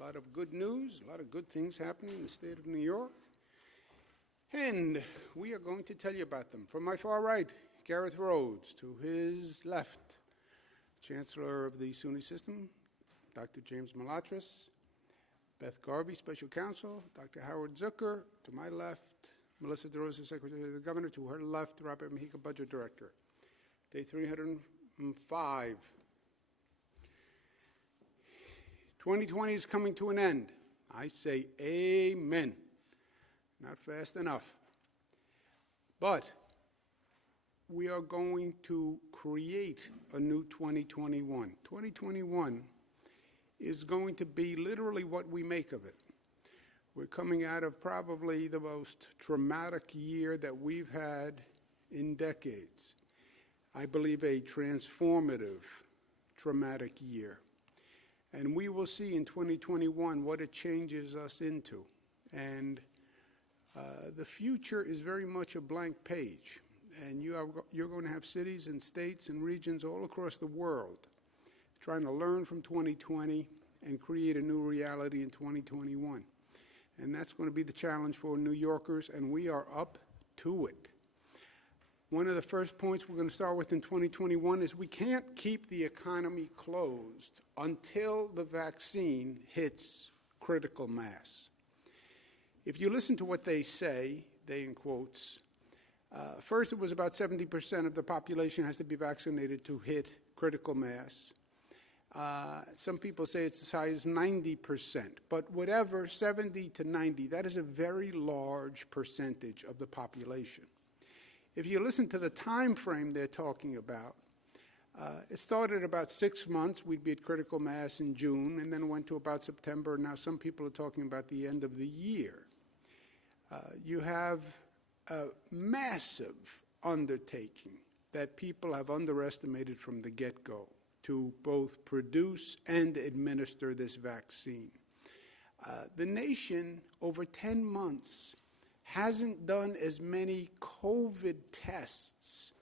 A lot of good news, a lot of good things happening in the state of New York. And we are going to tell you about them. From my far right, Gareth Rhodes. To his left, Chancellor of the SUNY system, Dr. James Malatras. Beth Garvey, Special Counsel. Dr. Howard Zucker. To my left, Melissa DeRosa, Secretary of the Governor. To her left, Robert Mujica, Budget Director. Day 305. 2020 is coming to an end. I say amen. Not fast enough. But we are going to create a new 2021. 2021 is going to be literally what we make of it. We're coming out of probably the most traumatic year that we've had in decades. I believe a transformative, traumatic year. And we will see in 2021 what it changes us into. And the future is very much a blank page. And you're going to have cities and states and regions all across the world trying to learn from 2020 and create a new reality in 2021. And that's going to be the challenge for New Yorkers, and we are up to it. One of the first points we're going to start with in 2021 is we can't keep the economy closed until the vaccine hits critical mass. If you listen to what they say, they in quotes, first it was about 70% of the population has to be vaccinated to hit critical mass. Some people say it's as high as 90%, but whatever, 70 to 90, that is a very large percentage of the population. If you listen to the time frame they're talking about, it started about 6 months. We'd be at critical mass in June, and then went to about September. Now some people are talking about the end of the year. You have a massive undertaking that people have underestimated from the get-go to both produce and administer this vaccine. The nation, over 10 months, hasn't done as many COVID tests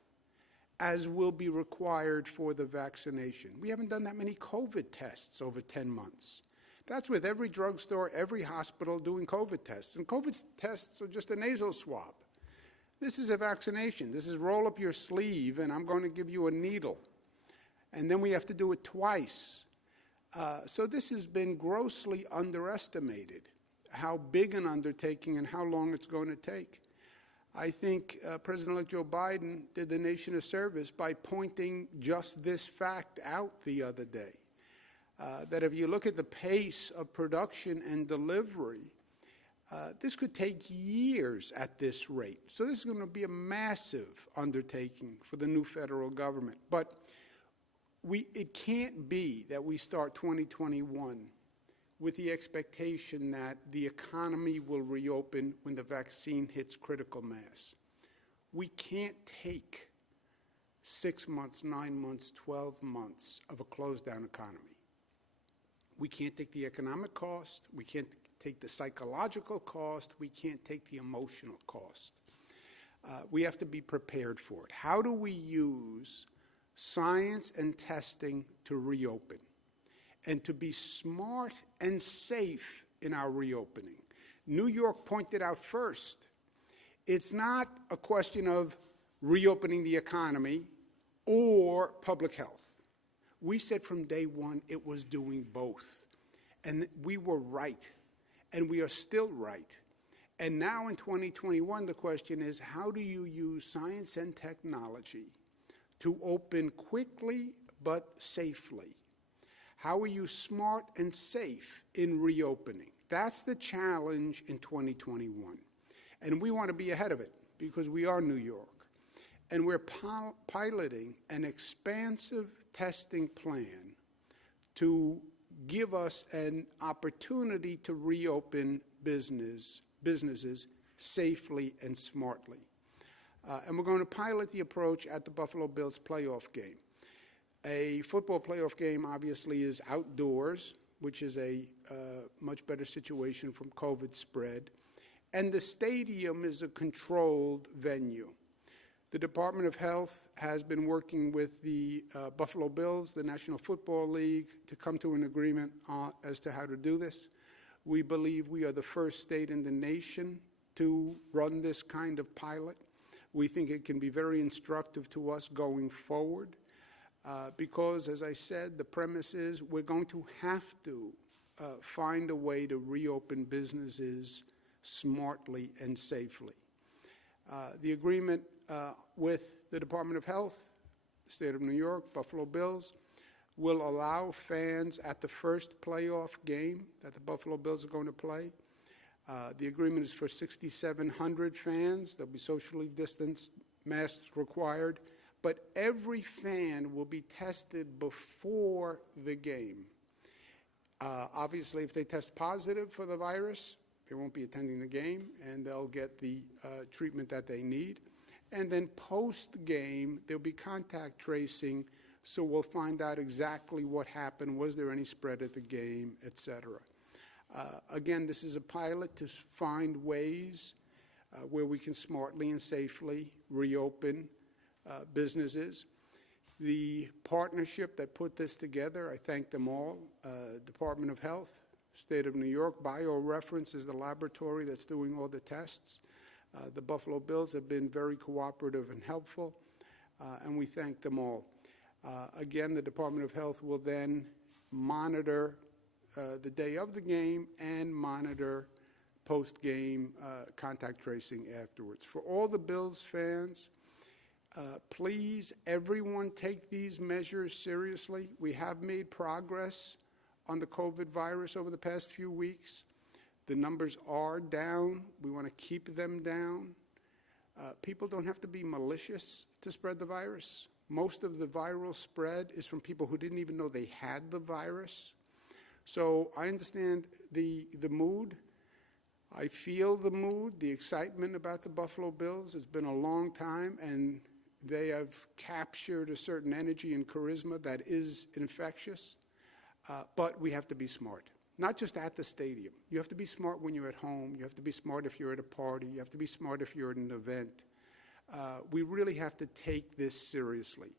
as will be required for the vaccination. We haven't done that many COVID tests over 10 months. That's with every drugstore, every hospital doing COVID tests. And COVID tests are just a nasal swab. This is a vaccination. This is roll up your sleeve and I'm going to give you a needle. And then we have to do it twice. So this has been grossly underestimated, how big an undertaking and how long it's going to take. I think President-elect Joe Biden did the nation a service by pointing just this fact out the other day, that if you look at the pace of production and delivery, this could take years at this rate. So this is going to be a massive undertaking for the new federal government. But it can't be that we start 2021 with the expectation that the economy will reopen when the vaccine hits critical mass. We can't take 6 months, 9 months, 12 months of a closed-down economy. We can't take the economic cost. We can't take the psychological cost. We can't take the emotional cost. We have to be prepared for it. How do we use science and testing to reopen? And to be smart and safe in our reopening. New York pointed out first, it's not a question of reopening the economy or public health. We said from day one it was doing both. And we were right. And we are still right. And now in 2021, the question is, how do you use science and technology to open quickly but safely? How are you smart and safe in reopening? That's the challenge in 2021. And we want to be ahead of it because we are New York. And we're piloting an expansive testing plan to give us an opportunity to reopen businesses safely and smartly. And we're going to pilot the approach at the Buffalo Bills playoff game. A football playoff game obviously is outdoors, which is a much better situation from COVID spread. And the stadium is a controlled venue. The Department of Health has been working with the Buffalo Bills, the National Football League, to come to an agreement as to how to do this. We believe we are the first state in the nation to run this kind of pilot. We think it can be very instructive to us going forward because, as I said, the premise is we're going to have to find a way to reopen businesses smartly and safely. The agreement with the Department of Health, the State of New York, Buffalo Bills, will allow fans at the first playoff game that the Buffalo Bills are going to play. The agreement is for 6,700 fans. They'll be socially distanced, masks required, but every fan will be tested before the game. Obviously, if they test positive for the virus, they won't be attending the game, and they'll get the treatment that they need. And then post-game, there'll be contact tracing, so we'll find out exactly what happened, was there any spread at the game, et cetera. Again, this is a pilot to find ways where we can smartly and safely reopen businesses. The partnership that put this together, I thank them all, Department of Health, State of New York, BioReference is the laboratory that's doing all the tests. The Buffalo Bills have been very cooperative and helpful, and we thank them all. Again, the Department of Health will then monitor the day of the game and monitor post-game contact tracing afterwards. For all the Bills fans, please, everyone take these measures seriously. We have made progress on the COVID virus over the past few weeks. The numbers are down. We want to keep them down. People don't have to be malicious to spread the virus. Most of the viral spread is from people who didn't even know they had the virus. So I understand the mood. I feel the mood, the excitement about the Buffalo Bills. It's been a long time, and they have captured a certain energy and charisma that is infectious. But we have to be smart. Not just at the stadium. You have to be smart when you're at home. You have to be smart if you're at a party. You have to be smart if you're at an event. We really have to take this seriously.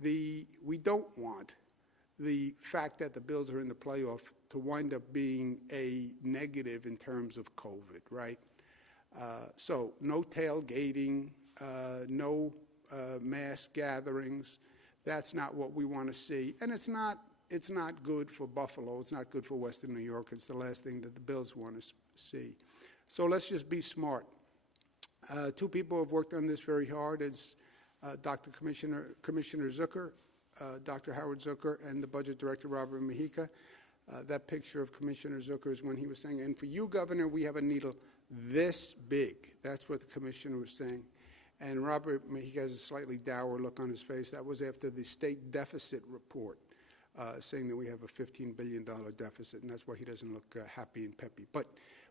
We don't want the fact that the Bills are in the playoff to wind up being a negative in terms of COVID, right? So no tailgating, no mass gatherings. That's not what we want to see. And it's not good for Buffalo. It's not good for Western New York. It's the last thing that the Bills want to see. So let's just be smart. Two people have worked on this very hard. It's Commissioner Zucker, Dr. Howard Zucker, and the Budget Director, Robert Mujica. That picture of Commissioner Zucker is when he was saying, and for you, Governor, we have a needle this big. That's what the Commissioner was saying. And Robert Mujica has a slightly dour look on his face. That was after the state deficit report. Saying that we have a $15 billion deficit, and that's why he doesn't look happy and peppy. But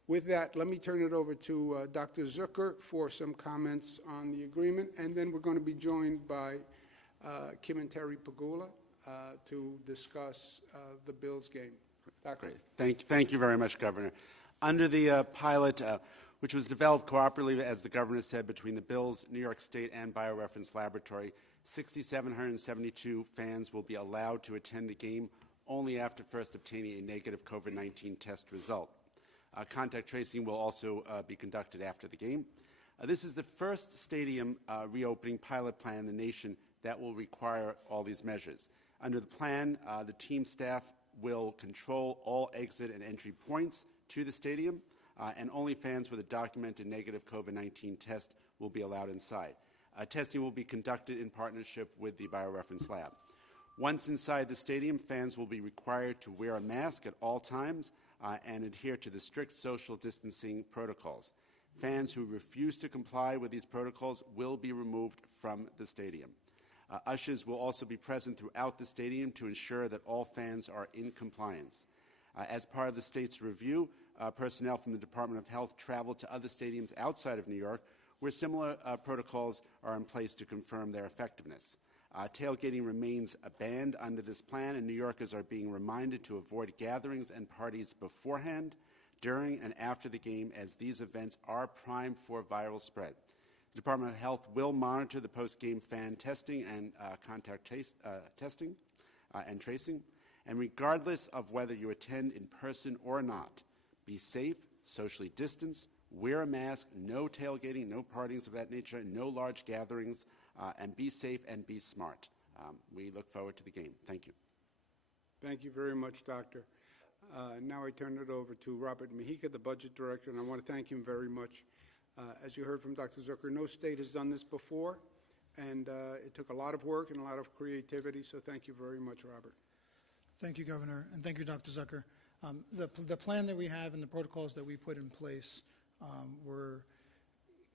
with that, let me turn it over to Dr. Zucker for some comments on the agreement, and then we're going to be joined by Kim and Terry Pagula to discuss the Bills game. Dr. Great. Thank you very much, Governor. Under the pilot, which was developed cooperatively, as the Governor said, between the Bills, New York State, and BioReference Laboratory, 6,772 fans will be allowed to attend the game only after first obtaining a negative COVID-19 test result. Contact tracing will also be conducted after the game. This is the first stadium reopening pilot plan in the nation that will require all these measures. Under the plan, the team staff will control all exit and entry points to the stadium, and only fans with a documented negative COVID-19 test will be allowed inside. Testing will be conducted in partnership with the BioReference Lab. Once inside the stadium, fans will be required to wear a mask at all times and adhere to the strict social distancing protocols. Fans who refuse to comply with these protocols will be removed from the stadium. Ushers will also be present throughout the stadium to ensure that all fans are in compliance. As part of the state's review, personnel from the Department of Health traveled to other stadiums outside of New York where similar protocols are in place to confirm their effectiveness. Tailgating remains banned under this plan, and New Yorkers are being reminded to avoid gatherings and parties beforehand, during, and after the game, as these events are primed for viral spread. The Department of Health will monitor the post-game fan testing and contact testing and tracing. And regardless of whether you attend in person or not, be safe, socially distance, wear a mask, no tailgating, no partings of that nature, no large gatherings, and be safe and be smart. We look forward to the game. Thank you. Thank you very much, Doctor. Now I turn it over to Robert Mejica, the Budget Director, and I want to thank him very much. As you heard from Dr. Zucker, no state has done this before, and it took a lot of work and a lot of creativity, so thank you very much, Robert. Thank you, Governor, and thank you, Dr. Zucker. The plan that we have and the protocols that we put in place were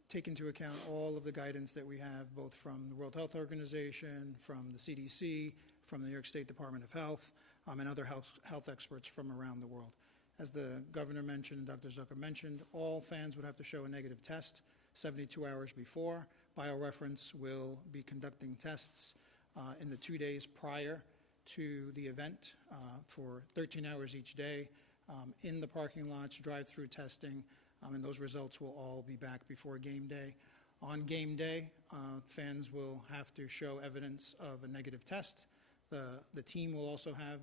take into account all of the guidance that we have, both from the World Health Organization, from the CDC, from the New York State Department of Health, and other health experts from around the world. As the Governor mentioned and Dr. Zucker mentioned, all fans would have to show a negative test 72 hours before. BioReference will be conducting tests in the 2 days prior to the event for 13 hours each day in the parking lots, drive-through testing, and those results will all be back before game day. On game day, fans will have to show evidence of a negative test. The team will also have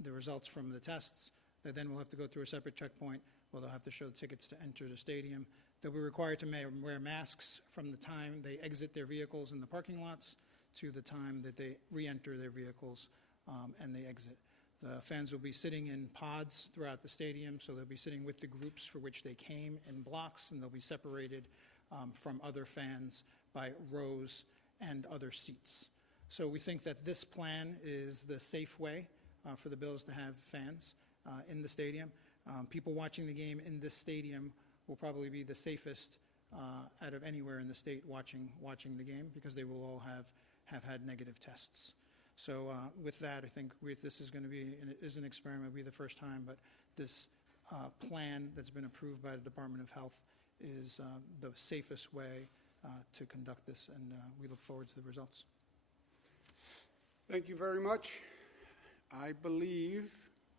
the results from the tests. They then will have to go through a separate checkpoint where they'll have to show tickets to enter the stadium. They'll be required to wear masks from the time they exit their vehicles in the parking lots to the time that they re-enter their vehicles and they exit. The fans will be sitting in pods throughout the stadium, so they'll be sitting with the groups for which they came in blocks, and they'll be separated from other fans by rows and other seats. So we think that this plan is the safe way for the Bills to have fans in the stadium. People watching the game in this stadium will probably be the safest out of anywhere in the state watching the game, because they will all have had negative tests. So with that, I think this is going to be an experiment. It'll be the first time, but this plan that's been approved by the Department of Health is the safest way to conduct this, and we look forward to the results. Thank you very much. I believe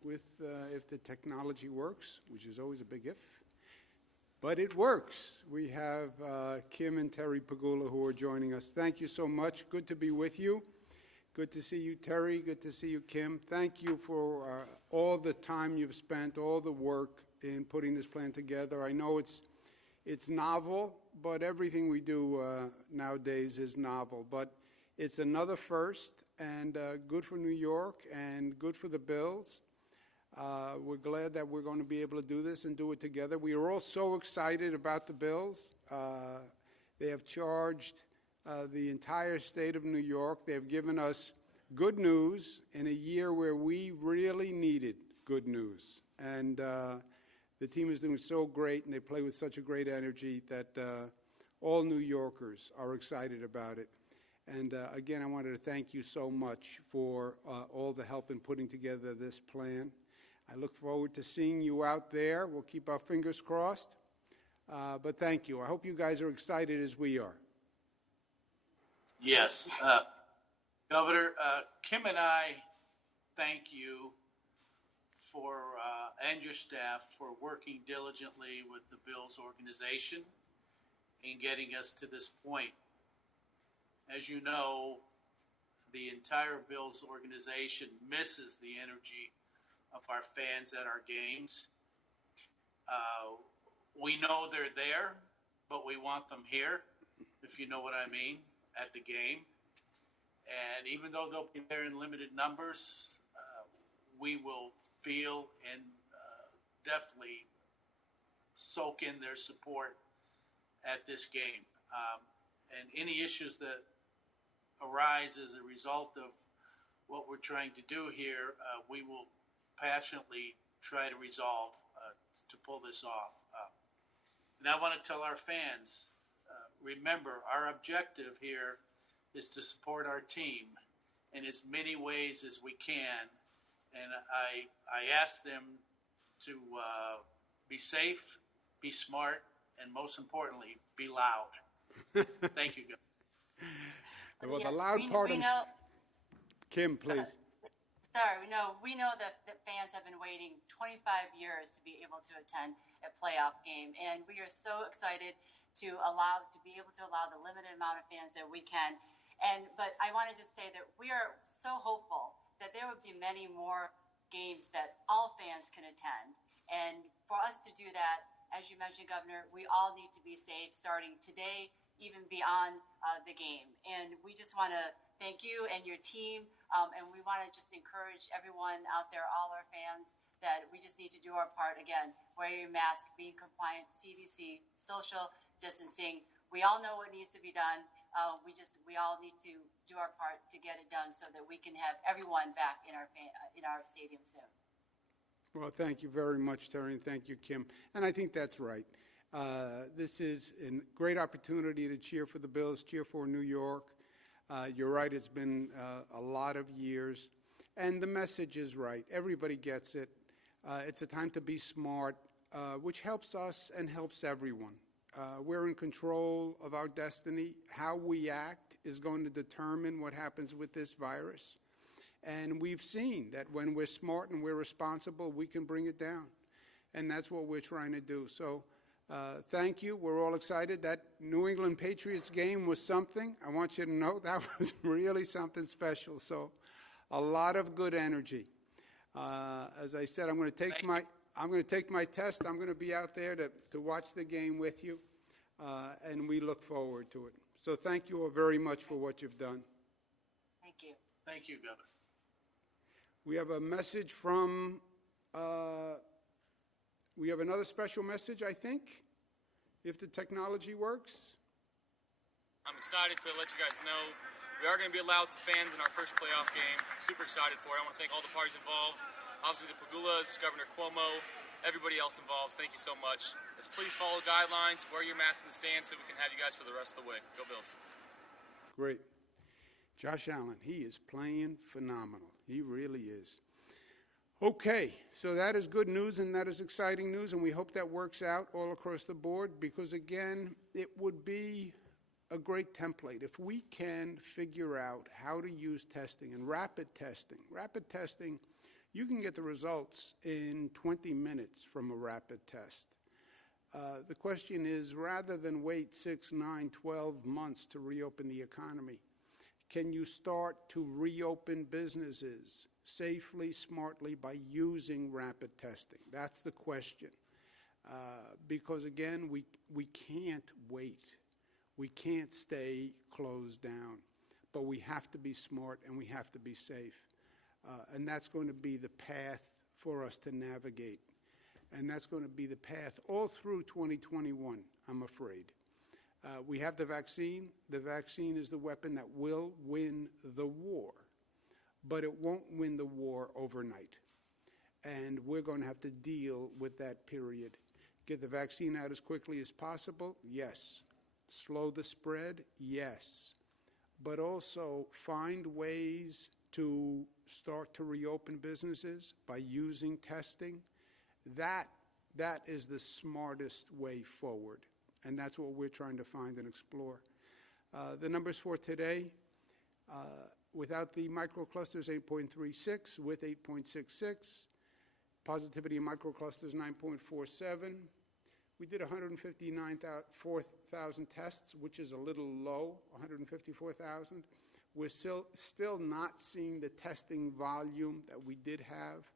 if the technology works, which is always a big if, but it works. We have Kim and Terry Pagula who are joining us. Thank you so much. Good to be with you. Good to see you, Terry. Good to see you, Kim. Thank you for all the time you've spent, all the work in putting this plan together. I know it's novel, but everything we do nowadays is novel. But it's another first, and good for New York and good for the Bills. We're glad that we're going to be able to do this and do it together. We are all so excited about the Bills. They have charged the entire state of New York. They have given us good news in a year where we really needed good news. And the team is doing so great, and they play with such a great energy that all New Yorkers are excited about it. And again, I wanted to thank you so much for all the help in putting together this plan. I look forward to seeing you out there. We'll keep our fingers crossed. But thank you. I hope you guys are excited as we are. Yes. Governor, Kim and I thank you for and your staff for working diligently with the Bills organization in getting us to this point. As you know, the entire Bills organization misses the energy of our fans at our games. We know they're there, but we want them here, if you know what I mean, at the game. And even though they'll be there in limited numbers, we will feel and definitely soak in their support at this game. And any issues that arise as a result of what we're trying to do here, we will passionately try to resolve to pull this off. And I want to tell our fans, remember, our objective here is to support our team in as many ways as we can. And I ask them to be safe, be smart, and most importantly, be loud. Thank you, guys. Well, the loud part of Kim, please. Sorry, no, we know that fans have been waiting 25 years to be able to attend a playoff game, and we are so excited to be able to allow the limited amount of fans that we can. But I want to just say that we are so hopeful that there would be many more games that all fans can attend. And for us to do that, as you mentioned, Governor, we all need to be safe starting today, even beyond the game. And we just want to thank you and your team. And we want to just encourage everyone out there, all our fans, that we just need to do our part. Again, wear your mask, being compliant, CDC, social distancing. We all know what needs to be done. We all need to do our part to get it done so that we can have everyone back in our stadium soon. Well, thank you very much, Terry, and thank you, Kim. And I think that's right. This is a great opportunity to cheer for the Bills, cheer for New York. You're right, it's been a lot of years. And the message is right. Everybody gets it. It's a time to be smart, which helps us and helps everyone. We're in control of our destiny. How we act is going to determine what happens with this virus. And we've seen that when we're smart and we're responsible, we can bring it down. And that's what we're trying to do. So thank you. We're all excited. That New England Patriots game was something. I want you to know that was really something special. So a lot of good energy. As I said, I'm going to take my test. I'm going to be out there to watch the game with you. And we look forward to it. So thank you all very much for what you've done. Thank you. Thank you, Governor. We have a message from, we have another special message, I think, if the technology works. I'm excited to let you guys know we are going to be allowed some fans in our first playoff game. Super excited for it. I want to thank all the parties involved, obviously the Pagulas, Governor Cuomo, everybody else involved. Thank you so much. Let's please follow guidelines, wear your mask in the stands so we can have you guys for the rest of the way. Go Bills. Great. Josh Allen, he is playing phenomenal. He really is. Okay, so that is good news and that is exciting news, and we hope that works out all across the board because, again, it would be a great template if we can figure out how to use testing and rapid testing. Rapid testing, you can get the results in 20 minutes from a rapid test. The question is, rather than wait 6, 9, 12 months to reopen the economy, can you start to reopen businesses safely, smartly by using rapid testing? That's the question. Because, again, we can't wait. We can't stay closed down. But we have to be smart and we have to be safe. And that's going to be the path for us to navigate. And that's going to be the path all through 2021, I'm afraid. We have the vaccine. The vaccine is the weapon that will win the war, but it won't win the war overnight. And we're going to have to deal with that period. Get the vaccine out as quickly as possible? Yes. Slow the spread? Yes. But also find ways to start to reopen businesses by using testing. That is the smartest way forward. And that's what we're trying to find and explore. The numbers for today, without the microclusters, 8.36, with 8.66. Positivity in microclusters, 9.47. We did 154,000 tests, which is a little low, 154,000. We're still not seeing the testing volume that we did have.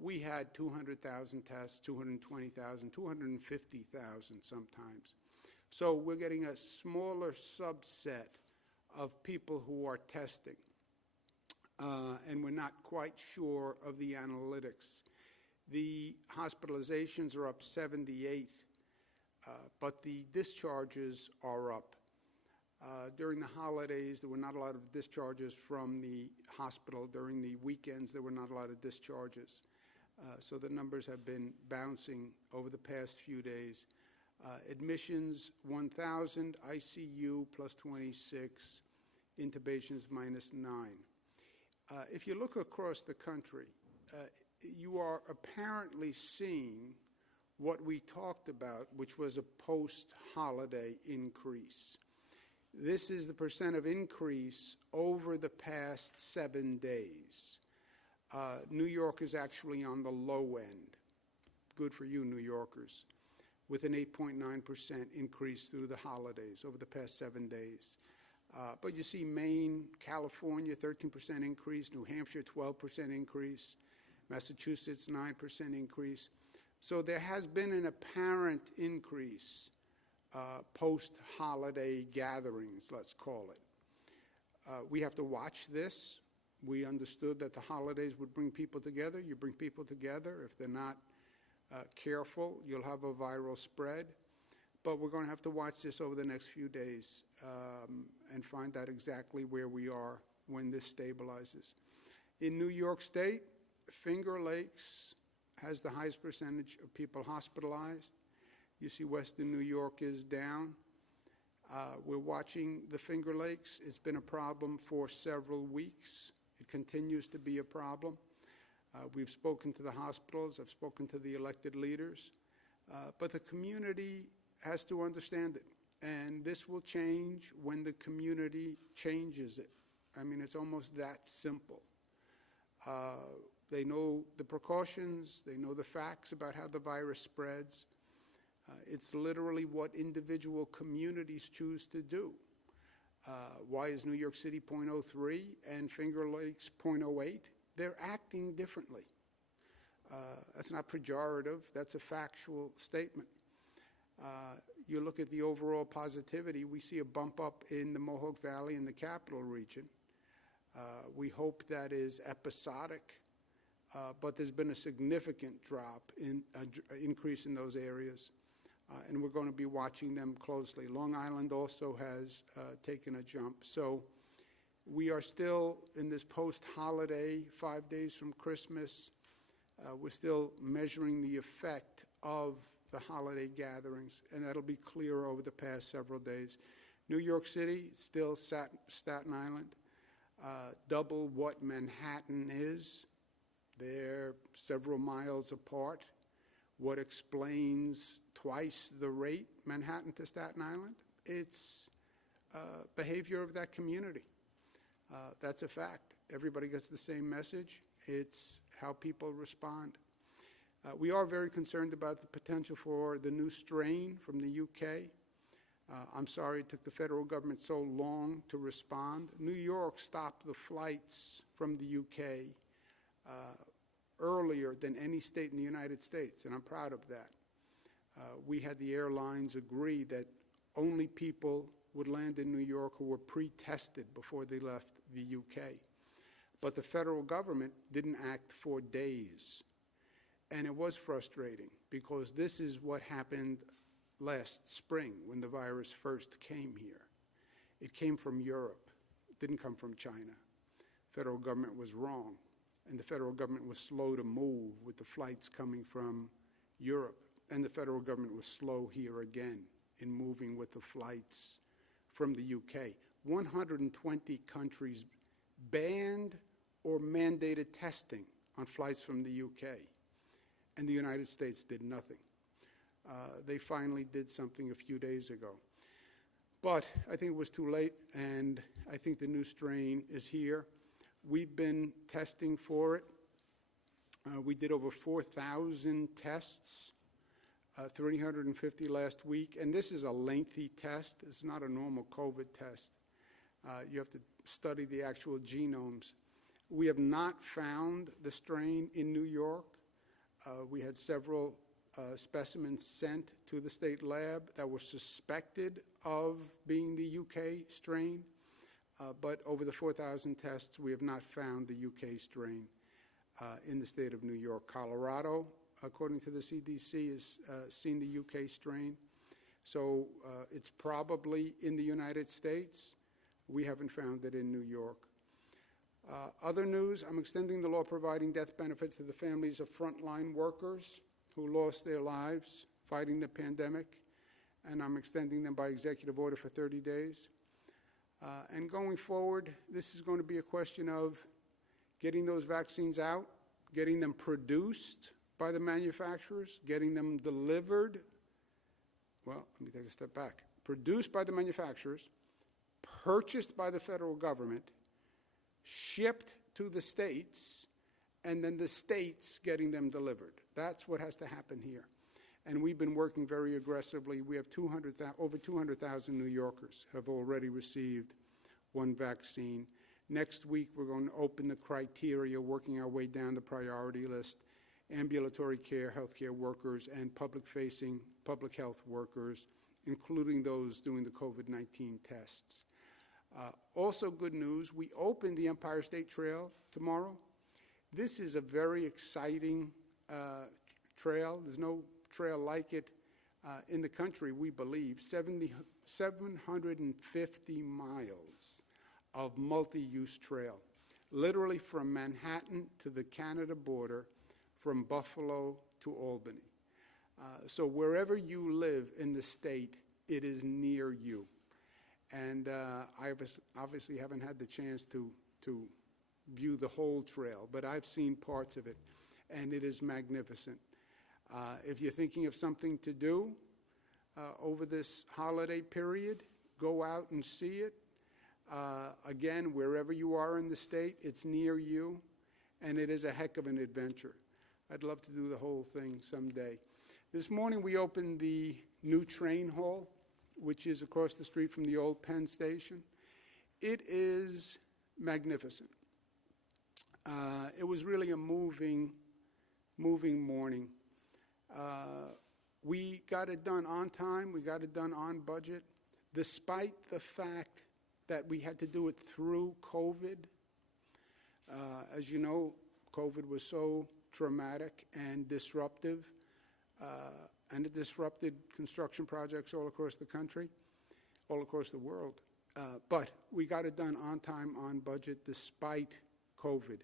We had 200,000 tests, 220,000, 250,000 sometimes. So we're getting a smaller subset of people who are testing. And we're not quite sure of the analytics. The hospitalizations are up 78, but the discharges are up. During the holidays, there were not a lot of discharges from the hospital. During the weekends, there were not a lot of discharges. So the numbers have been bouncing over the past few days. Admissions, 1,000, ICU plus 26, intubations minus 9. If you look across the country, you are apparently seeing what we talked about, which was a post-holiday increase. This is the percent of increase over the past 7 days. New York is actually on the low end. Good for you, New Yorkers. with an 8.9% increase through the holidays over the past 7 days. But you see Maine, California, 13% increase, New Hampshire, 12% increase, Massachusetts, 9% increase. So there has been an apparent increase post-holiday gatherings, let's call it. We have to watch this. We understood that the holidays would bring people together. You bring people together. If they're not careful, you'll have a viral spread. But we're going to have to watch this over the next few days and find out exactly where we are when this stabilizes. In New York State, Finger Lakes has the highest percentage of people hospitalized. You see Western New York is down. We're watching the Finger Lakes. It's been a problem for several weeks. It continues to be a problem. We've spoken to the hospitals. I've spoken to the elected leaders. But the community has to understand it. And this will change when the community changes it. I mean, it's almost that simple. They know the precautions. They know the facts about how the virus spreads. It's literally what individual communities choose to do. Why is New York City 0.03 and Finger Lakes 0.08? They're acting differently. That's not pejorative. That's a factual statement. You look at the overall positivity, we see a bump up in the Mohawk Valley and the Capital Region. We hope that is episodic, but there's been a significant drop in increase in those areas, and we're going to be watching them closely. Long Island also has taken a jump. So we are still in this post-holiday, 5 days from Christmas. We're still measuring the effect of the holiday gatherings, and that'll be clear over the past several days. New York City, still Staten Island, double what Manhattan is. They're several miles apart. What explains twice the rate, Manhattan to Staten Island? It's behavior of that community. That's a fact. Everybody gets the same message. It's how people respond. We are very concerned about the potential for the new strain from the UK. I'm sorry it took the federal government so long to respond. New York stopped the flights from the UK earlier than any state in the United States, and I'm proud of that. We had the airlines agree that only people would land in New York who were pre-tested before they left the UK. But the federal government didn't act for days. And it was frustrating because this is what happened last spring when the virus first came here. It came from Europe. It didn't come from China. The federal government was wrong. And the federal government was slow to move with the flights coming from Europe. And the federal government was slow here again in moving with the flights from the UK. 120 countries banned or mandated testing on flights from the UK. And the United States did nothing. They finally did something a few days ago. But I think it was too late, and I think the new strain is here. We've been testing for it. We did over 4,000 tests, 350 last week. And this is a lengthy test. It's not a normal COVID test. You have to study the actual genomes. We have not found the strain in New York. We had several specimens sent to the state lab that were suspected of being the UK strain. But over the 4,000 tests, we have not found the UK strain in the state of New York. Colorado, according to the CDC, has seen the UK strain. So it's probably in the United States. We haven't found it in New York. Other news, I'm extending the law providing death benefits to the families of frontline workers who lost their lives fighting the pandemic, and I'm extending them by executive order for 30 days. And going forward, this is going to be a question of getting those vaccines out, getting them produced by the manufacturers, getting them delivered. Well, let me take a step back. Produced by the manufacturers, purchased by the federal government, shipped to the states, and then the states getting them delivered. That's what has to happen here. and we've been working very aggressively. We have over 200,000 New Yorkers have already received one vaccine. Next week, we're going to open the criteria, working our way down the priority list, ambulatory care, healthcare workers, and public-facing public health workers, including those doing the COVID-19 tests. Also good news, we open the Empire State Trail tomorrow. This is a very exciting trail. There's no trail like it in the country, we believe. 750 miles of multi-use trail, literally from Manhattan to the Canada border, from Buffalo to Albany. So wherever you live in the state, it is near you. And I obviously haven't had the chance to view the whole trail, but I've seen parts of it, and it is magnificent. If you're thinking of something to do over this holiday period, go out and see it. Again, wherever you are in the state, it's near you, and it is a heck of an adventure. I'd love to do the whole thing someday. This morning we opened the new train hall, which is across the street from the old Penn Station. It is magnificent. It was really a moving morning. We got it done on time. We got it done on budget, despite the fact that we had to do it through COVID. As you know, COVID was so traumatic and disruptive, and it disrupted construction projects all across the country, all across the world. But we got it done on time, on budget, despite COVID.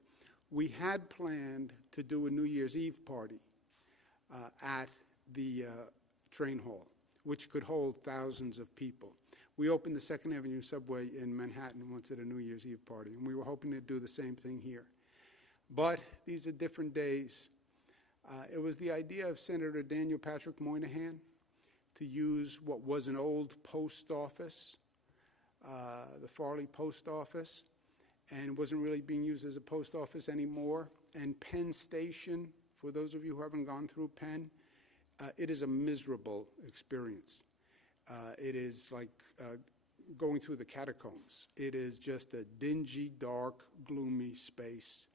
We had planned to do a New Year's Eve party at the train hall, which could hold thousands of people. We opened the 2nd Avenue subway in Manhattan once at a New Year's Eve party, and we were hoping to do the same thing here. But these are different days. It was the idea of Senator Daniel Patrick Moynihan to use what was an old post office, the Farley Post Office, and wasn't really being used as a post office anymore. And Penn Station, for those of you who haven't gone through Penn, it is a miserable experience. It is like going through the catacombs. It is just a dingy, dark, gloomy space,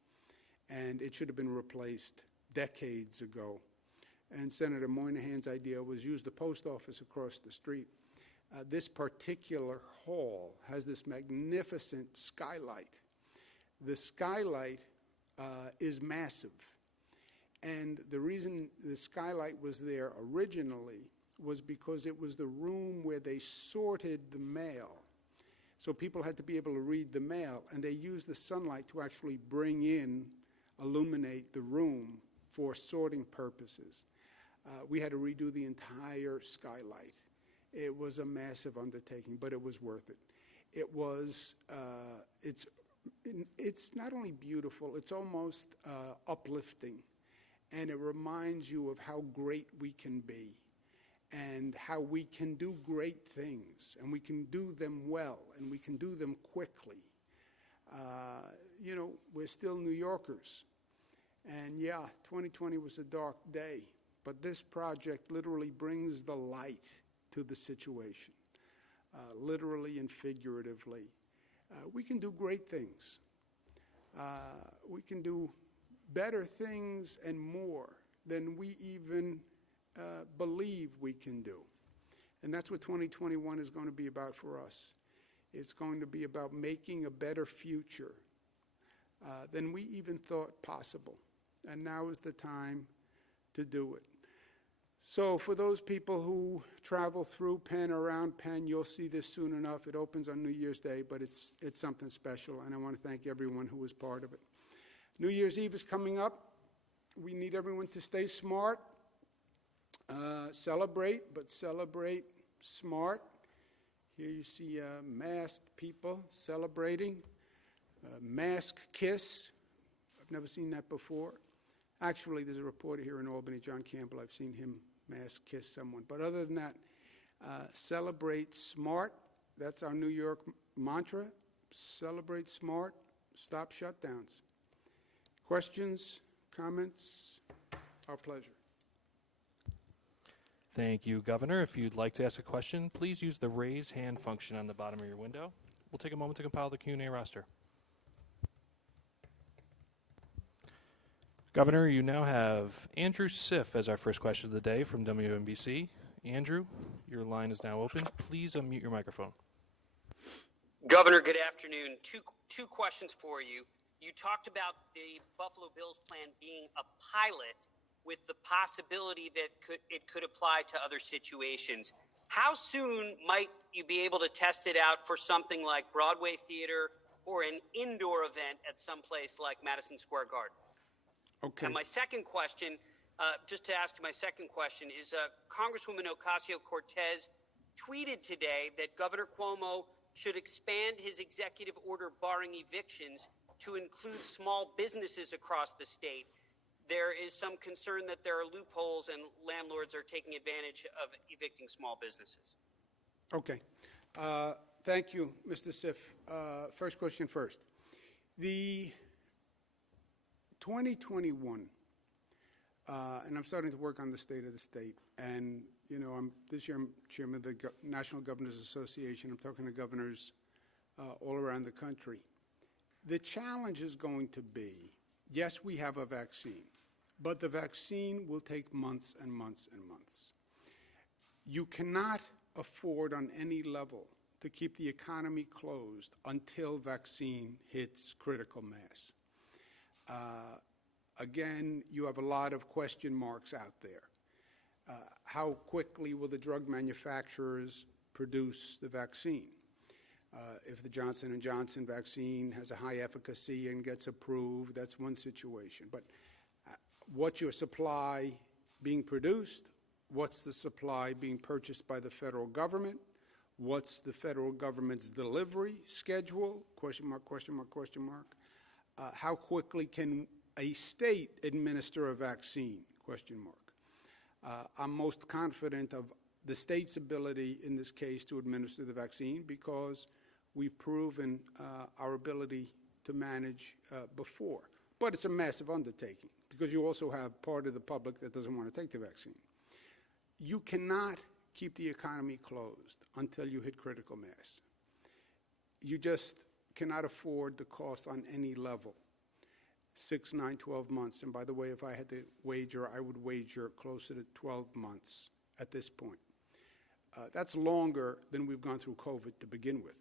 and it should have been replaced decades ago. And Senator Moynihan's idea was use the post office across the street. This particular hall has this magnificent skylight. The skylight is massive. And the reason the skylight was there originally was because it was the room where they sorted the mail. So people had to be able to read the mail, and they used the sunlight to actually illuminate the room for sorting purposes. We had to redo the entire skylight. It was a massive undertaking, but it was worth it. It was, it's not only beautiful, it's almost uplifting. And it reminds you of how great we can be and how we can do great things, and we can do them well, and we can do them quickly. You know, we're still New Yorkers. And yeah, 2020 was a dark day, but this project literally brings the light to the situation, literally and figuratively. We can do great things. We can do better things and more than we even believe we can do. And that's what 2021 is going to be about for us. It's going to be about making a better future than we even thought possible. And now is the time to do it. So for those people who travel through Penn, around Penn, you'll see this soon enough. It opens on New Year's Day, but it's something special, and I want to thank everyone who was part of it. New Year's Eve is coming up. We need everyone to stay smart. Celebrate, but celebrate smart. Here you see masked people celebrating. Mask kiss. I've never seen that before. Actually, there's a reporter here in Albany, John Campbell. I've seen him mask kiss someone. But other than that, celebrate smart. That's our New York mantra. Celebrate smart. Stop shutdowns. Questions, comments? Our pleasure. Thank you, Governor. If you'd like to ask a question, please use the raise hand function on the bottom of your window. We'll take a moment to compile the Q&A roster. Governor, you now have Andrew Siff as our first question of the day from WNBC. Andrew, your line is now open. Please unmute your microphone. Governor, good afternoon. Two questions for you. You talked about the Buffalo Bills plan being a pilot with the possibility that it could apply to other situations. How soon might you be able to test it out for something like Broadway Theater or an indoor event at some place like Madison Square Garden? Okay. And my second question, just to ask you my second question, is Congresswoman Ocasio-Cortez tweeted today that Governor Cuomo should expand his executive order barring evictions to include small businesses across the state. There is some concern that there are loopholes and landlords are taking advantage of evicting small businesses. Okay. Thank you, Mr. Siff. First question first. The 2021, and I'm starting to work on the state of the state, and this year I'm chairman of the National Governors Association. I'm talking to governors all around the country. The challenge is going to be, yes, we have a vaccine, but the vaccine will take months and months and months. You cannot afford on any level to keep the economy closed until vaccine hits critical mass. Again, you have a lot of question marks out there. How quickly will the drug manufacturers produce the vaccine? If the Johnson & Johnson vaccine has a high efficacy and gets approved, that's one situation. But what's your supply being produced? What's the supply being purchased by the federal government? What's the federal government's delivery schedule? Question mark, question mark, question mark. How quickly can a state administer a vaccine? Question mark. I'm most confident of the state's ability in this case to administer the vaccine because we've proven our ability to manage before. But it's a massive undertaking because you also have part of the public that doesn't want to take the vaccine. You cannot keep the economy closed until you hit critical mass. You just cannot afford the cost on any level. 6, 9, 12 months. And by the way, if I had to wager, I would wager closer to 12 months at this point. That's longer than we've gone through COVID to begin with.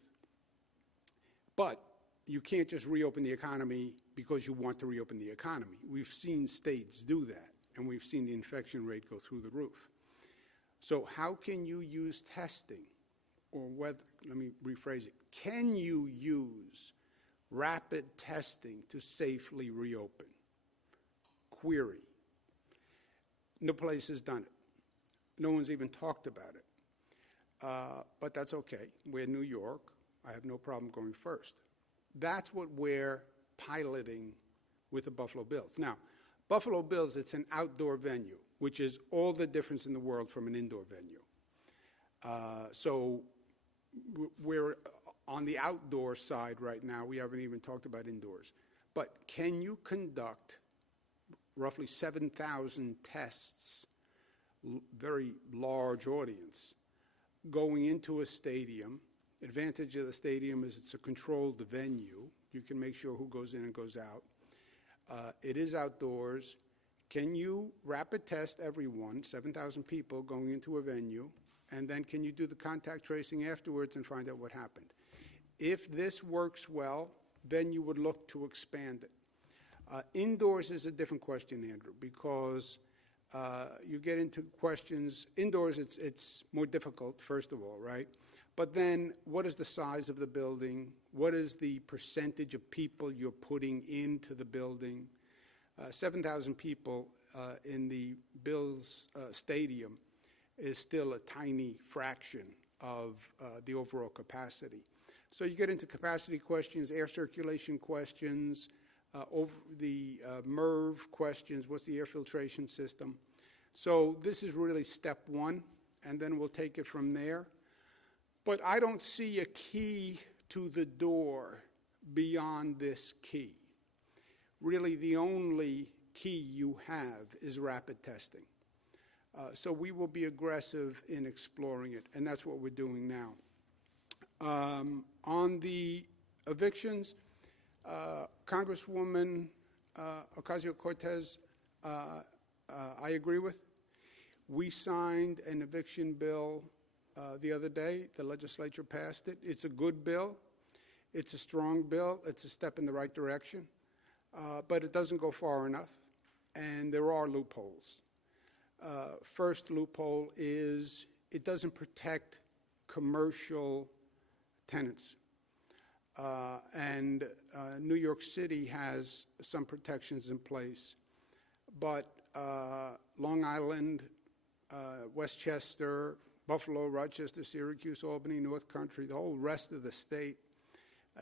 But you can't just reopen the economy because you want to reopen the economy. We've seen states do that, and we've seen the infection rate go through the roof. So how can you use testing, or whether, let me rephrase it, can you use rapid testing to safely reopen? Query. No place has done it. No one's even talked about it. But that's okay. We're New York. I have no problem going first. That's what we're piloting with the Buffalo Bills. Now, Buffalo Bills, it's an outdoor venue, which is all the difference in the world from an indoor venue. So we're on the outdoor side right now. We haven't even talked about indoors. But can you conduct roughly 7,000 tests, very large audience, going into a stadium? Advantage of the stadium is it's a controlled venue. You can make sure who goes in and goes out. It is outdoors. Can you rapid test everyone, 7,000 people going into a venue, and then can you do the contact tracing afterwards and find out what happened? If this works well, then you would look to expand it. Indoors is a different question, Andrew, because you get into questions. Indoors, it's more difficult, first of all, right? But then what is the size of the building? What is the percentage of people you're putting into the building? 7,000 people in the Bills stadium is still a tiny fraction of the overall capacity. So you get into capacity questions, air circulation questions, over the MERV questions, what's the air filtration system? So this is really step one, and then we'll take it from there. But I don't see a key to the door beyond this key. Really, the only key you have is rapid testing. So we will be aggressive in exploring it, and that's what we're doing now. On the evictions, Congresswoman Ocasio-Cortez, I agree with. We signed an eviction bill the other day. The legislature passed it. It's a good bill. It's a strong bill. It's a step in the right direction. But it doesn't go far enough, and there are loopholes. First loophole is it doesn't protect commercial tenants. And New York City has some protections in place, but Long Island, Westchester, Buffalo, Rochester, Syracuse, Albany, North Country, the whole rest of the state,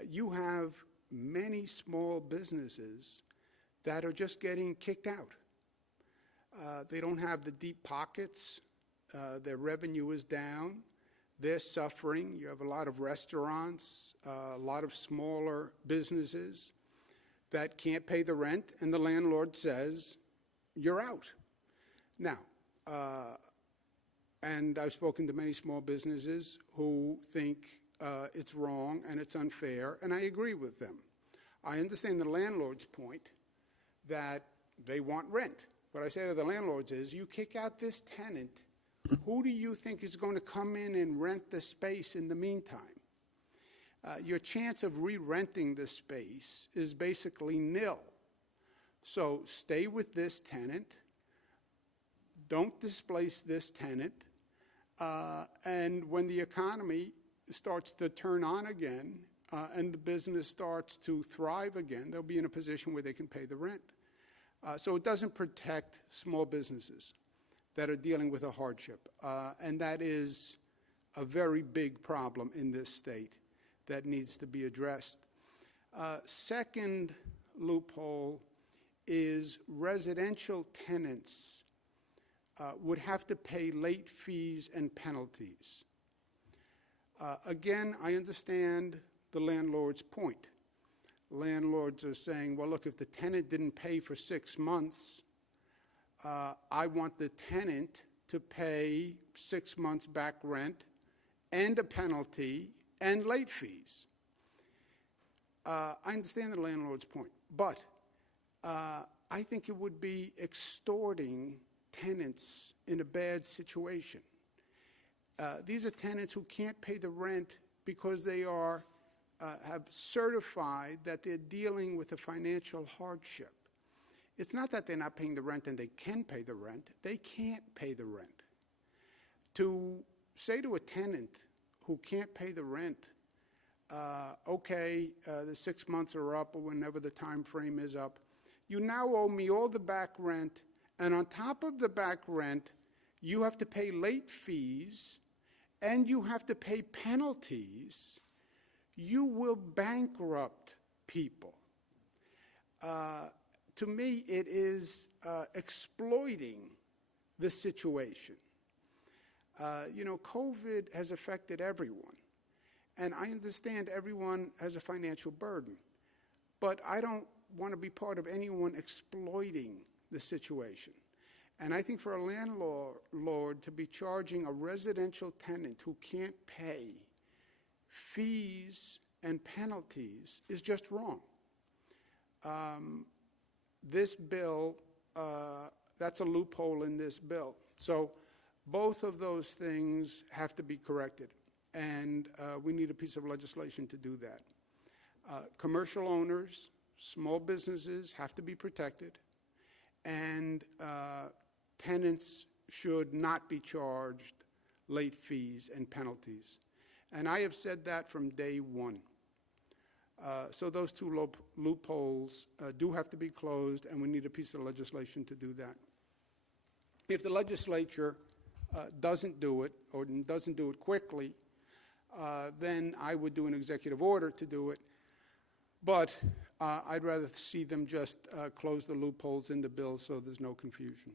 you have many small businesses that are just getting kicked out. They don't have the deep pockets. Their revenue is down. They're suffering. You have a lot of restaurants, a lot of smaller businesses that can't pay the rent, and the landlord says, you're out. Now, and I've spoken to many small businesses who think it's wrong and it's unfair, and I agree with them. I understand the landlord's point that they want rent. What I say to the landlords is, you kick out this tenant, who do you think is going to come in and rent the space in the meantime? Your chance of re-renting the space is basically nil. So stay with this tenant, don't displace this tenant, and when the economy starts to turn on again and the business starts to thrive again, they'll be in a position where they can pay the rent. So it doesn't protect small businesses that are dealing with a hardship. And that is a very big problem in this state that needs to be addressed. Second loophole is residential tenants would have to pay late fees and penalties. Again, I understand the landlord's point. Landlords are saying, well, look, if the tenant didn't pay for 6 months, I want the tenant to pay 6 months back rent and a penalty and late fees. I understand the landlord's point, but I think it would be extorting tenants in a bad situation. These are tenants who can't pay the rent because they are have certified that they're dealing with a financial hardship. It's not that they're not paying the rent and they can pay the rent. They can't pay the rent. To say to a tenant who can't pay the rent, okay, the 6 months are up or whenever the time frame is up, you now owe me all the back rent, and on top of the back rent, you have to pay late fees and you have to pay penalties. You will bankrupt people. To me, it is exploiting the situation. COVID has affected everyone, and I understand everyone has a financial burden, but I don't want to be part of anyone exploiting the situation. And I think for a landlord to be charging a residential tenant who can't pay fees and penalties is just wrong. This bill, that's a loophole in this bill. So both of those things have to be corrected, and we need a piece of legislation to do that. Commercial owners, small businesses have to be protected, and tenants should not be charged late fees and penalties. And I have said that from day one. So those two loopholes do have to be closed, and we need a piece of legislation to do that. If the legislature doesn't do it, or doesn't do it quickly, then I would do an executive order to do it. But I'd rather see them just close the loopholes in the bill so there's no confusion.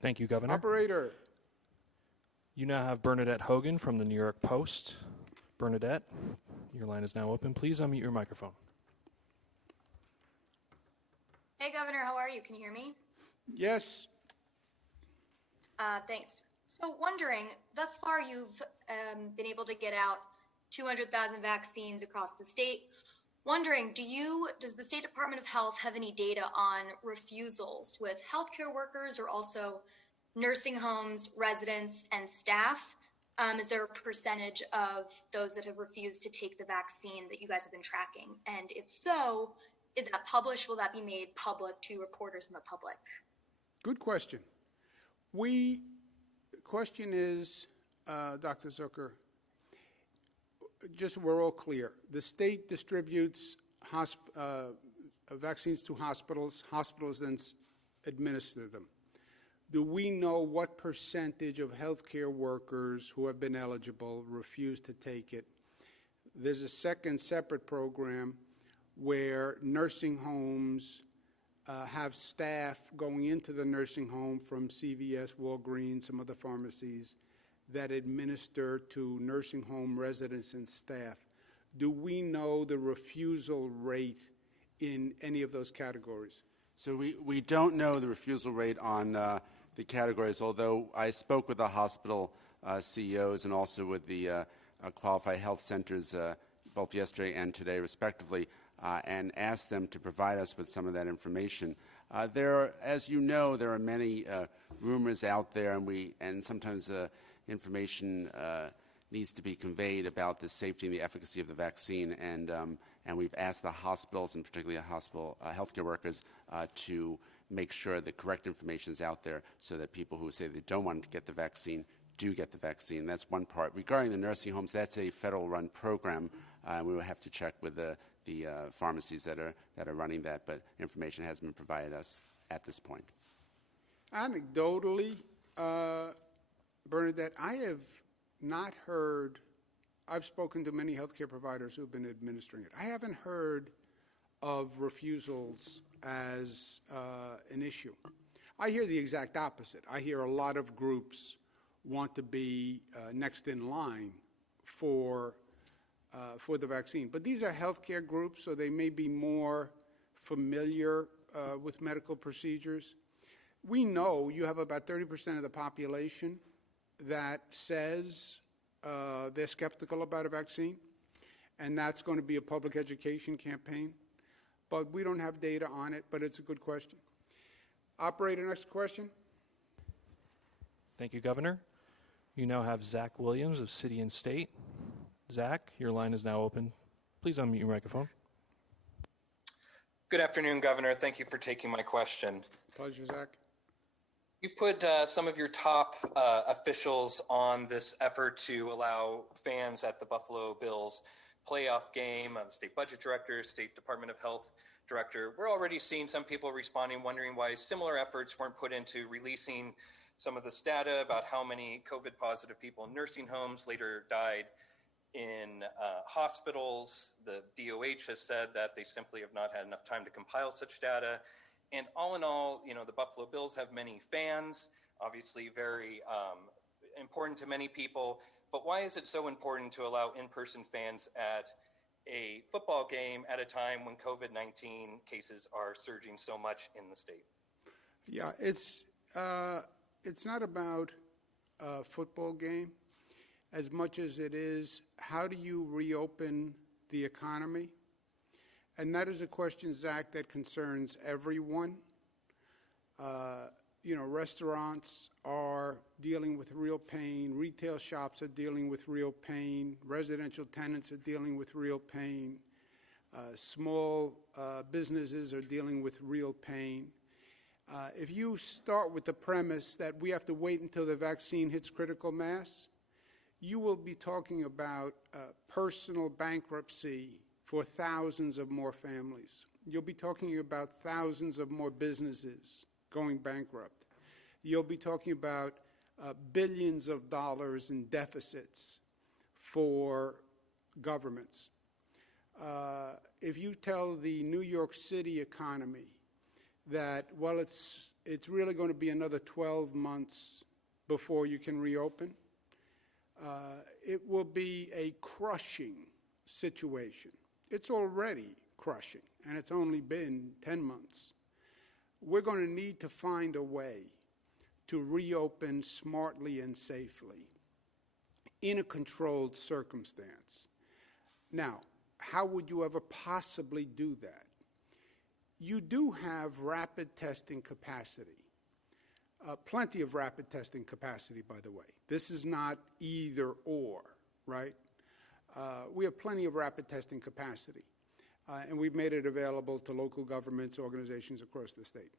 Thank you, Governor. Operator. You now have Bernadette Hogan from the New York Post. Bernadette, your line is now open. Please unmute your microphone. Hey, Governor, how are you? you? Can you hear me? Yes, Thanks. So wondering, thus far you've been able to get out 200,000 vaccines across the state. Wondering, does the State Department of Health have any data on refusals with healthcare workers or also nursing homes, residents, and staff? Is there a percentage of those that have refused to take the vaccine that you guys have been tracking? And if so, is that published? Will that be made public to reporters and the public? good question. Question is, Dr. Zucker, just so we're all clear, the state distributes vaccines to hospitals. Hospitals then administer them. Do we know what percentage of healthcare workers who have been eligible refuse to take it? There's a second separate program where nursing homes have staff going into the nursing home from CVS, Walgreens, some other pharmacies that administer to nursing home residents and staff. Do we know the refusal rate in any of those categories? So we don't know the refusal rate on the categories, although I spoke with the hospital CEOs and also with the qualified health centers both yesterday and today, respectively, and asked them to provide us with some of that information. As you know, there are many rumors out there, and sometimes information needs to be conveyed about the safety and the efficacy of the vaccine, and we've asked the hospitals, and particularly the hospital healthcare workers, to make sure the correct information is out there so that people who say they don't want to get the vaccine do get the vaccine. That's one part. Regarding the nursing homes, that's a federal-run program. We will have to check with the pharmacies that are running that, but information has been provided us at this point. Anecdotally, Bernadette, I have not heard, I've spoken to many healthcare providers who have been administering it. I haven't heard of refusals as an issue. I hear the exact opposite. I hear a lot of groups want to be next in line for the vaccine. But these are healthcare groups, so they may be more familiar with medical procedures. We know you have about 30% of the population that says they're skeptical about a vaccine, and that's going to be a public education campaign. But we don't have data on it, but it's a good question. Operator, next question. Thank you, Governor. You now have Zach Williams of City and State. Zach, your line is now open. Please unmute your microphone. Good afternoon, Governor. Thank you for taking my question. Pleasure, Zach. You've put some of your top officials on this effort to allow fans at the Buffalo Bills playoff game, the state budget director, State Department of Health director. We're already seeing some people responding, wondering why similar efforts weren't put into releasing some of this data about how many COVID-positive people in nursing homes later died in hospitals. The DOH has said that they simply have not had enough time to compile such data. And all in all, the Buffalo Bills have many fans, obviously very important to many people. But why is it so important to allow in-person fans at a football game at a time when COVID-19 cases are surging so much in the state? Yeah, it's not about a football game as much as it is how do you reopen the economy? And that is a question, Zach, that concerns everyone. Restaurants are dealing with real pain. Retail shops are dealing with real pain. Residential tenants are dealing with real pain. Small businesses are dealing with real pain. If you start with the premise that we have to wait until the vaccine hits critical mass, you will be talking about personal bankruptcy for thousands of more families. You'll be talking about thousands of more businesses going bankrupt. You'll be talking about billions of dollars in deficits for governments. If you tell the New York City economy that, well, it's really going to be another 12 months before you can reopen, it will be a crushing situation. It's already crushing, and it's only been 10 months. we're going to need to find a way to reopen smartly and safely in a controlled circumstance. Now, how would you ever possibly do that? You do have rapid testing capacity. Plenty of rapid testing capacity, by the way. This is not either or, right? We have plenty of rapid testing capacity, and we've made it available to local governments, organizations across the state.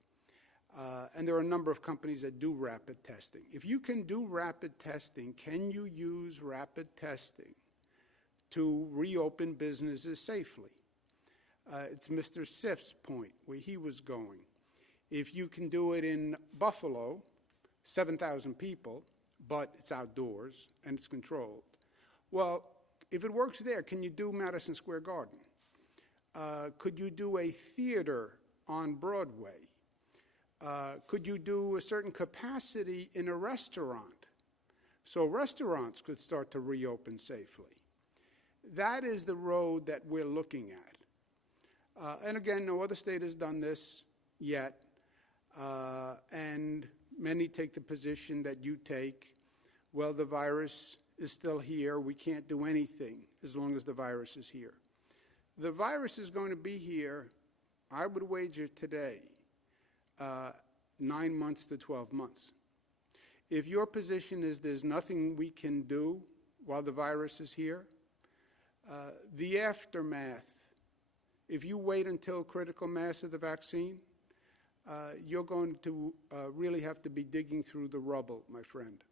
And there are a number of companies that do rapid testing. If you can do rapid testing, can you use rapid testing to reopen businesses safely? It's Mr. Siff's point, where he was going. If you can do it in Buffalo, 7,000 people, but it's outdoors and it's controlled. Well, if it works there, can you do Madison Square Garden? Could you do a theater on Broadway? Could you do a certain capacity in a restaurant? So restaurants could start to reopen safely. That is the road that we're looking at. And again, no other state has done this yet. And many take the position that you take, well, the virus is still here. We can't do anything as long as the virus is here. The virus is going to be here, I would wager today, 9 months to 12 months. If your position is there's nothing we can do while the virus is here, the aftermath, if you wait until critical mass of the vaccine, you're going to really have to be digging through the rubble, my friend.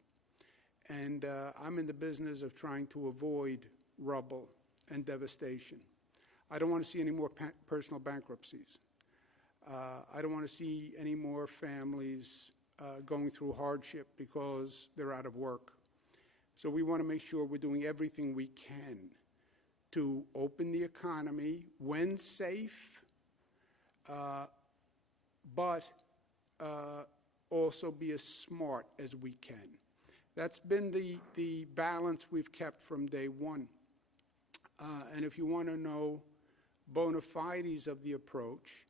And I'm in the business of trying to avoid rubble and devastation. I don't want to see any more personal bankruptcies. I don't want to see any more families going through hardship because they're out of work. So we want to make sure we're doing everything we can to open the economy when safe, but also be as smart as we can. That's been the balance we've kept from day one. And if you want to know bona fides of the approach,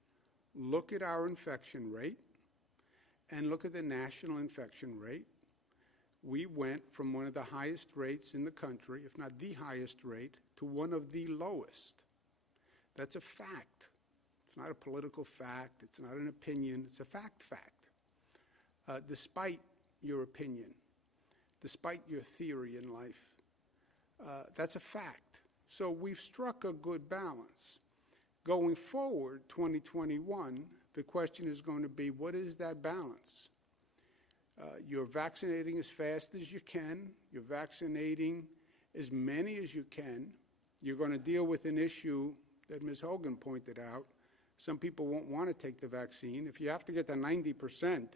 look at our infection rate and look at the national infection rate. We went from one of the highest rates in the country, if not the highest rate, to one of the lowest. That's a fact. It's not a political fact. It's not an opinion. It's a fact. Despite your opinion, despite your theory in life, that's a fact. So we've struck a good balance. Going forward, 2021, the question is going to be, what is that balance? You're vaccinating as fast as you can. You're vaccinating as many as you can. You're going to deal with an issue that Ms. Hogan pointed out. Some people won't want to take the vaccine. If you have to get to 90%,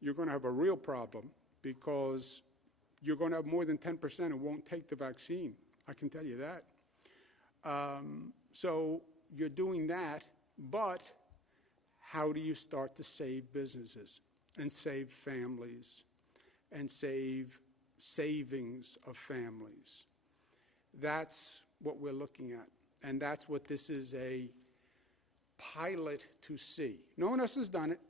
you're going to have a real problem because you're going to have more than 10% who won't take the vaccine. I can tell you that. So you're doing that, but how do you start to save businesses and save families and save savings of families? That's what we're looking at, and that's what this is a pilot to see. No one else has done it,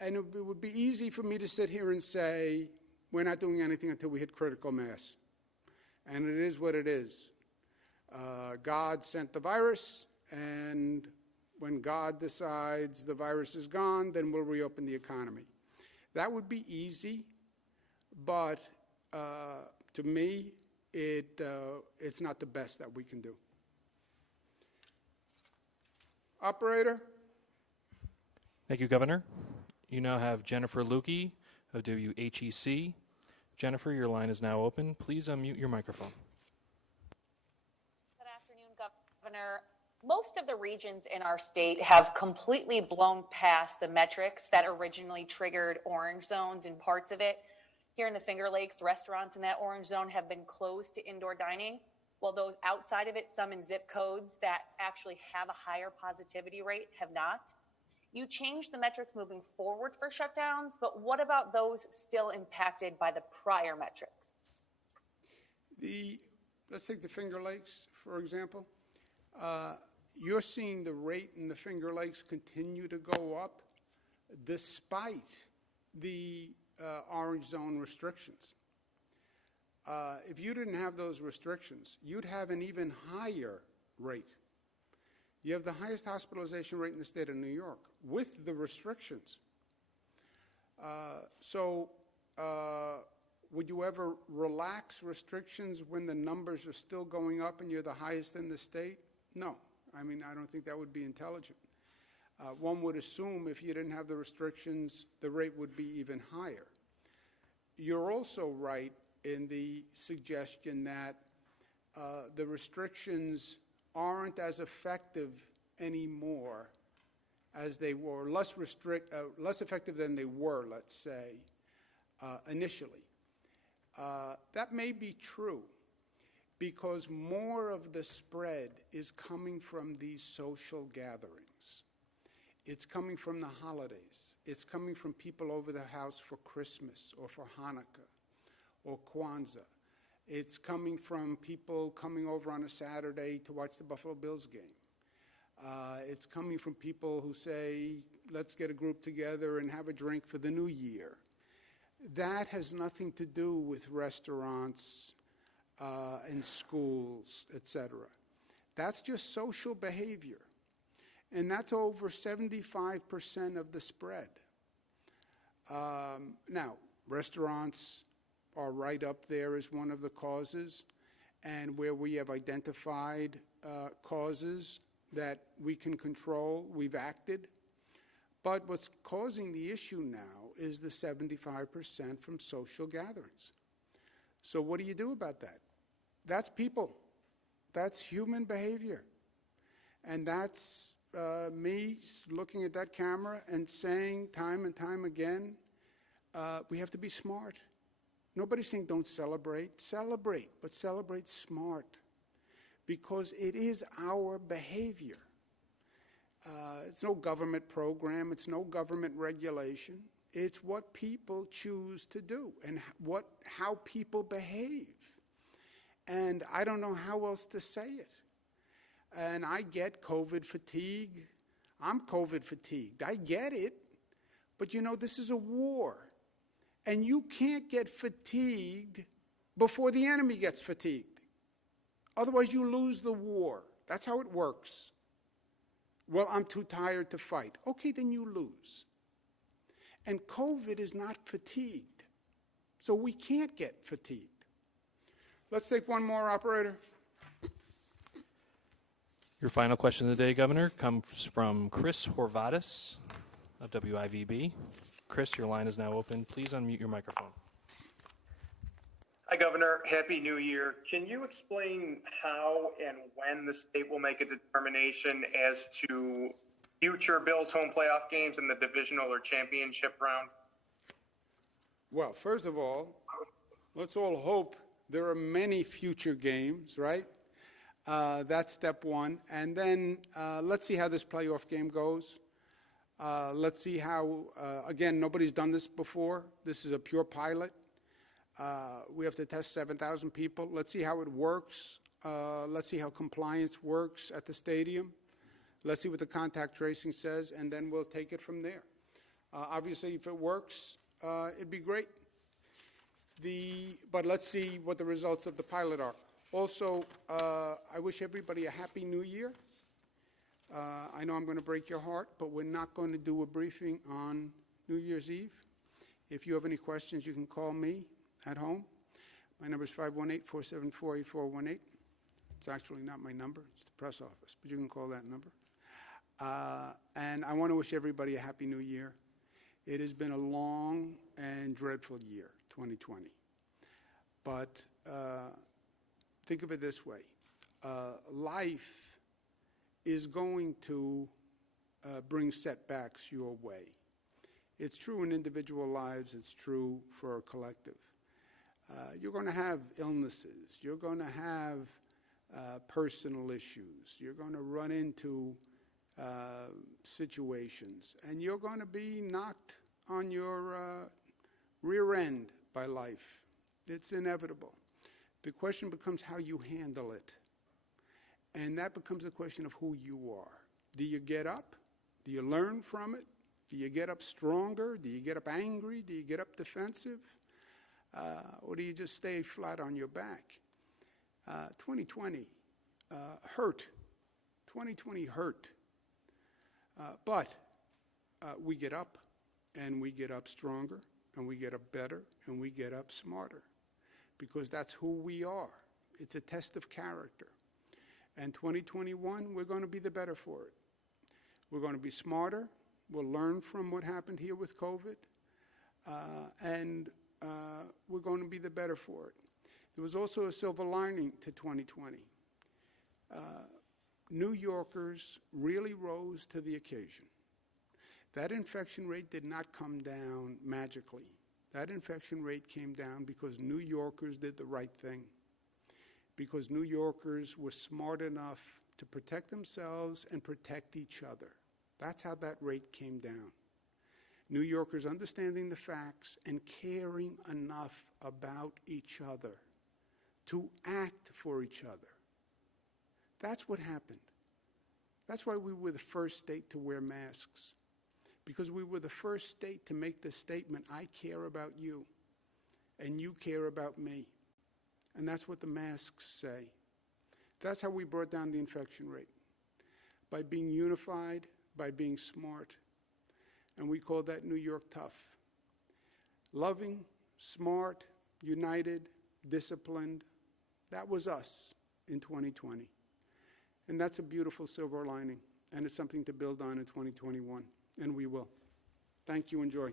and it would be easy for me to sit here and say, we're not doing anything until we hit critical mass, and it is what it is. God sent the virus, and when God decides the virus is gone, then we'll reopen the economy. That would be easy, but to me, it's not the best that we can do. Operator? Thank you, Governor. You now have Jennifer Lukey of WHEC. Jennifer, your line is now open. Please unmute your microphone. Good afternoon, Governor. Most of the regions in our state have completely blown past the metrics that originally triggered orange zones in parts of it. Here in the Finger Lakes, restaurants in that orange zone have been closed to indoor dining, while those outside of it, some in zip codes that actually have a higher positivity rate, have not. You changed the metrics moving forward for shutdowns, but what about those still impacted by the prior metrics? Let's take the Finger Lakes, for example. you're seeing the rate in the Finger Lakes continue to go up despite the orange zone restrictions. If you didn't have those restrictions, you'd have an even higher rate. You have the highest hospitalization rate in the state of New York with the restrictions. Would you ever relax restrictions when the numbers are still going up and you're the highest in the state? No. I mean, I don't think that would be intelligent. One would assume if you didn't have the restrictions, the rate would be even higher. You're also right in the suggestion that the restrictions aren't as effective anymore as they were, less effective than they were, let's say, initially. That may be true because more of the spread is coming from these social gatherings. It's coming from the holidays. It's coming from people over the house for Christmas or for Hanukkah or Kwanzaa. It's coming from people coming over on a Saturday to watch the Buffalo Bills game. It's coming from people who say, let's get a group together and have a drink for the new year. That has nothing to do with restaurants and schools, etc. That's just social behavior. And that's over 75% of the spread. Now, restaurants are right up there as one of the causes, and where we have identified causes that we can control, we've acted. But what's causing the issue now is the 75% from social gatherings. So what do you do about that? That's people. That's human behavior. And that's me looking at that camera and saying time and time again, we have to be smart. Nobody's saying don't celebrate. Celebrate, but celebrate smart. Because it is our behavior. It's no government program. It's no government regulation. It's what people choose to do and how people behave. And I don't know how else to say it. And I get COVID fatigue. I'm COVID fatigued. I get it. But you know, this is a war. And you can't get fatigued before the enemy gets fatigued. Otherwise, you lose the war. That's how it works. Well, I'm too tired to fight. Okay, then you lose. And COVID is not fatigued. So we can't get fatigued. Let's take one more, operator. Your final question of the day, Governor, comes from Chris Horvatis of WIVB. Chris, your line is now open. Please unmute your microphone. Hi, Governor. Happy New Year. Can you explain how and when the state will make a determination as to future Bills home playoff games in the divisional or championship round? Well, first of all, let's all hope there are many future games, right? That's step one. And then let's see how this playoff game goes. Let's see how, again, nobody's done this before. This is a pure pilot. We have to test 7,000 people. Let's see how it works. Let's see how compliance works at the stadium. Let's see what the contact tracing says, and then we'll take it from there. Obviously, if it works, it'd be great. But let's see what the results of the pilot are. Also, I wish everybody a happy New Year. I know I'm going to break your heart, but we're not going to do a briefing on New Year's Eve. If you have any questions, you can call me at home. My number is 518-474-8418. It's actually not my number. It's the press office, but you can call that number. And I want to wish everybody a happy New Year. It has been a long and dreadful year, 2020. But think of it this way. Life is going to bring setbacks your way. It's true in individual lives. It's true for a collective. You're going to have illnesses. You're going to have personal issues. You're going to run into situations. And you're going to be knocked on your rear end by life. It's inevitable. The question becomes how you handle it. And that becomes a question of who you are. Do you get up? Do you learn from it? Do you get up stronger? Do you get up angry? Do you get up defensive? Or do you just stay flat on your back? 2020 hurt. 2020 hurt. But we get up, and we get up stronger, and we get up better, and we get up smarter, because that's who we are. It's a test of character. And 2021, we're going to be the better for it. We're going to be smarter. We'll learn from what happened here with COVID. And we're going to be the better for it. There was also a silver lining to 2020. New Yorkers really rose to the occasion. That infection rate did not come down magically. That infection rate came down because New Yorkers did the right thing, because New Yorkers were smart enough to protect themselves and protect each other. That's how that rate came down. New Yorkers understanding the facts and caring enough about each other to act for each other. That's what happened. That's why we were the first state to wear masks, because we were the first state to make the statement, I care about you, and you care about me. And that's what the masks say. That's how we brought down the infection rate, by being unified, by being smart. And we call that New York tough. Loving, smart, united, disciplined. That was us in 2020. And that's a beautiful silver lining. And it's something to build on in 2021. And we will. Thank you. Enjoy.